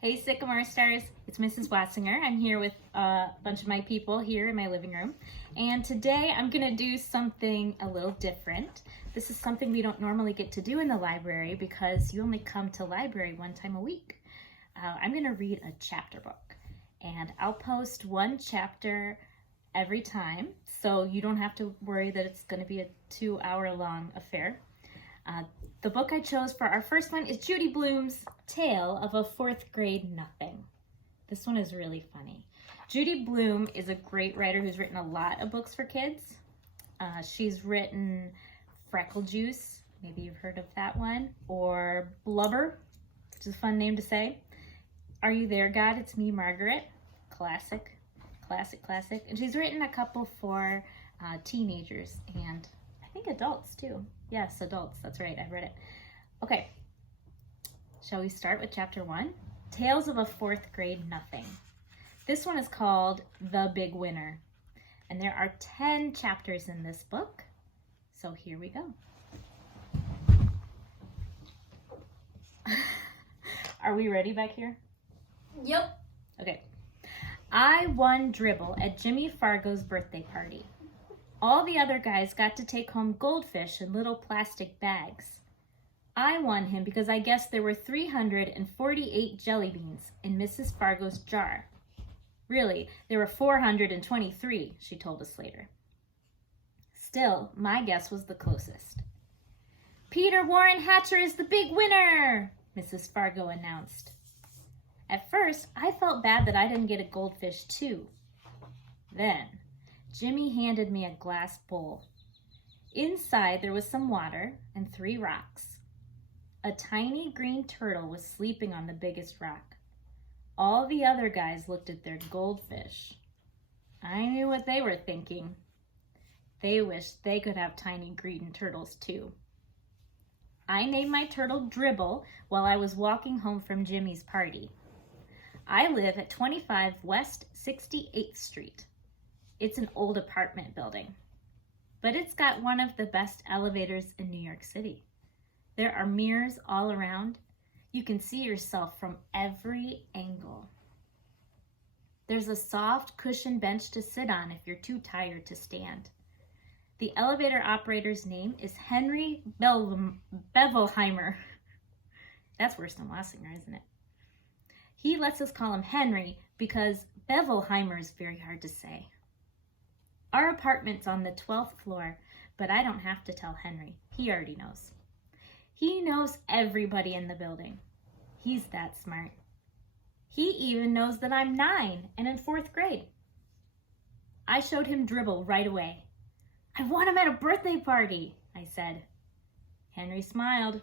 Hey Sycamore Stars, it's Mrs. Watzinger. I'm here with a bunch of my people here in my living room. And today I'm gonna do something a little different. This is something we don't normally get to do in the library because you only come to library one time a week. I'm gonna read a chapter book and I'll post one chapter every time so you don't have to worry that it's gonna be a 2-hour long affair. The book I chose for our first one is Judy Blume's Tale of a Fourth Grade Nothing. This one is really funny. Judy Blume is a great writer who's written a lot of books for kids. She's written Freckle Juice, maybe you've heard of that one, or Blubber, which is a fun name to say. Are You There, God? It's Me, Margaret. Classic. And she's written a couple for teenagers and I think adults too. Yes, adults, that's right, I've read it. Okay, shall we start with chapter 1? Tales of a Fourth Grade Nothing. This one is called The Big Winner, and there are 10 chapters in this book, so here we go. Are we ready back here? Yep. Okay. I won dribble at Jimmy Fargo's birthday party. All the other guys got to take home goldfish in little plastic bags. I won him because I guessed there were 348 jelly beans in Mrs. Fargo's jar. Really, there were 423, she told us later. Still, my guess was the closest. Peter Warren Hatcher is the big winner, Mrs. Fargo announced. At first, I felt bad that I didn't get a goldfish too. Then, Jimmy handed me a glass bowl. Inside there was some water and 3 rocks. A tiny green turtle was sleeping on the biggest rock. All the other guys looked at their goldfish. I knew what they were thinking. They wished they could have tiny green turtles too. I named my turtle Dribble while I was walking home from Jimmy's party. I live at 25 West 68th Street. It's an old apartment building, but it's got one of the best elevators in New York City. There are mirrors all around. You can see yourself from every angle. There's a soft cushioned bench to sit on if you're too tired to stand. The elevator operator's name is Henry Bevelheimer. That's worse than Wassinger, isn't it? He lets us call him Henry because Bevelheimer is very hard to say. Our apartment's on the 12th floor, but I don't have to tell Henry. He already knows. He knows everybody in the building. He's that smart. He even knows that I'm 9 and in 4th grade. I showed him Dribble right away. I want him at a birthday party, I said. Henry smiled.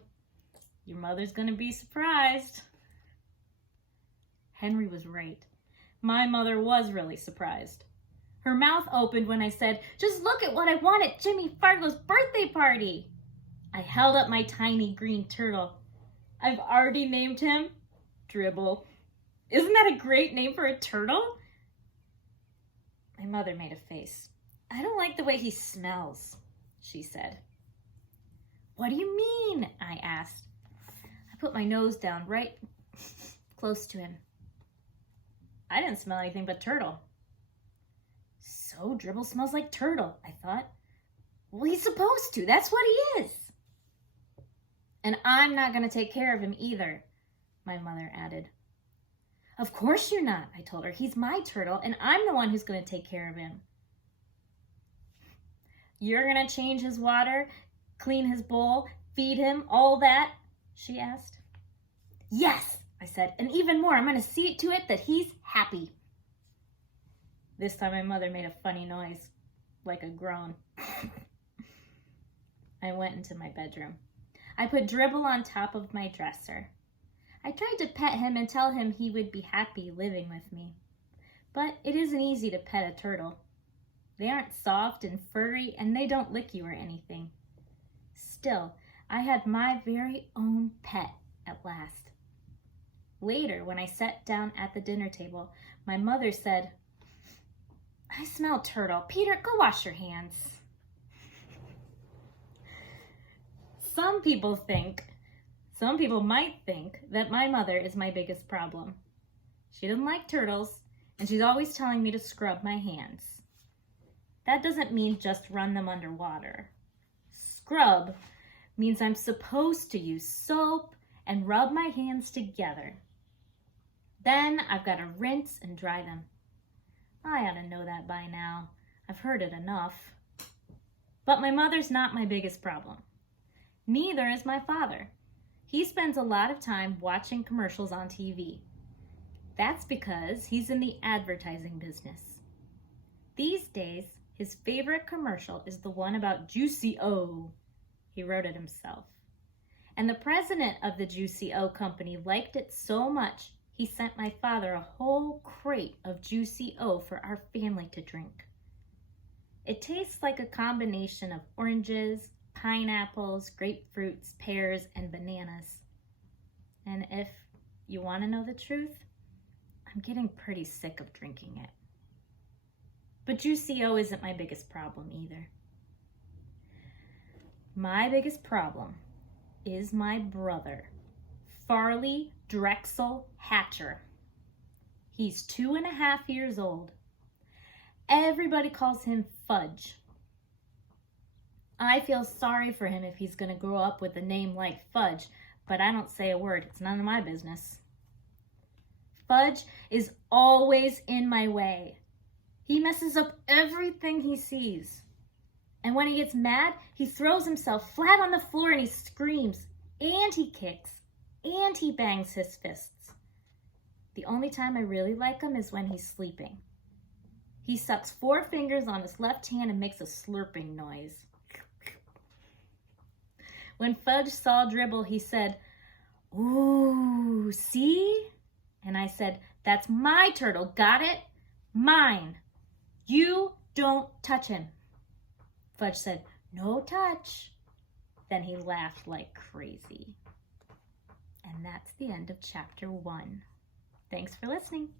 Your mother's gonna be surprised. Henry was right. My mother was really surprised. Her mouth opened when I said, just look at what I won at Jimmy Fargo's birthday party. I held up my tiny green turtle. I've already named him Dribble. Isn't that a great name for a turtle? My mother made a face. I don't like the way he smells, she said. What do you mean? I asked. I put my nose down right close to him. I didn't smell anything but turtle. So Dribble smells like turtle, I thought. Well, he's supposed to. That's what he is. And I'm not going to take care of him either, my mother added. Of course you're not, I told her. He's my turtle, and I'm the one who's going to take care of him. You're going to change his water, clean his bowl, feed him, all that? She asked. Yes, I said, and even more, I'm going to see to it that he's happy. This time my mother made a funny noise, like a groan. I went into my bedroom. I put Dribble on top of my dresser. I tried to pet him and tell him he would be happy living with me. But it isn't easy to pet a turtle. They aren't soft and furry, and they don't lick you or anything. Still, I had my very own pet at last. Later, when I sat down at the dinner table, my mother said, I smell turtle. Peter, go wash your hands. Some people think Some people might think that my mother is my biggest problem. She doesn't like turtles, and she's always telling me to scrub my hands. That doesn't mean just run them underwater. Scrub means I'm supposed to use soap and rub my hands together. Then I've got to rinse and dry them. I ought to know that by now. I've heard it enough. But my mother's not my biggest problem. Neither is my father. He spends a lot of time watching commercials on TV. That's because he's in the advertising business. These days, his favorite commercial is the one about Juicy O. He wrote it himself. And the president of the Juicy O company liked it so much, he sent my father a whole crate of Juicy O for our family to drink. It tastes like a combination of oranges, pineapples, grapefruits, pears, and bananas. And if you want to know the truth, I'm getting pretty sick of drinking it. But Juicy O isn't my biggest problem either. My biggest problem is my brother, Farley Drexel Hatcher. He's 2.5 years old. Everybody calls him Fudge. I feel sorry for him if he's going to grow up with a name like Fudge, but I don't say a word. It's none of my business. Fudge is always in my way. He messes up everything he sees. And when he gets mad, he throws himself flat on the floor and he screams, and he kicks, and he bangs his fists. The only time I really like him is when he's sleeping. He sucks 4 fingers on his left hand and makes a slurping noise. When Fudge saw Dribble, he said, "Ooh, see?" And I said, "That's my turtle, got it? Mine. You don't touch him." Fudge said, "No touch." Then he laughed like crazy. And that's the end of chapter 1. Thanks for listening.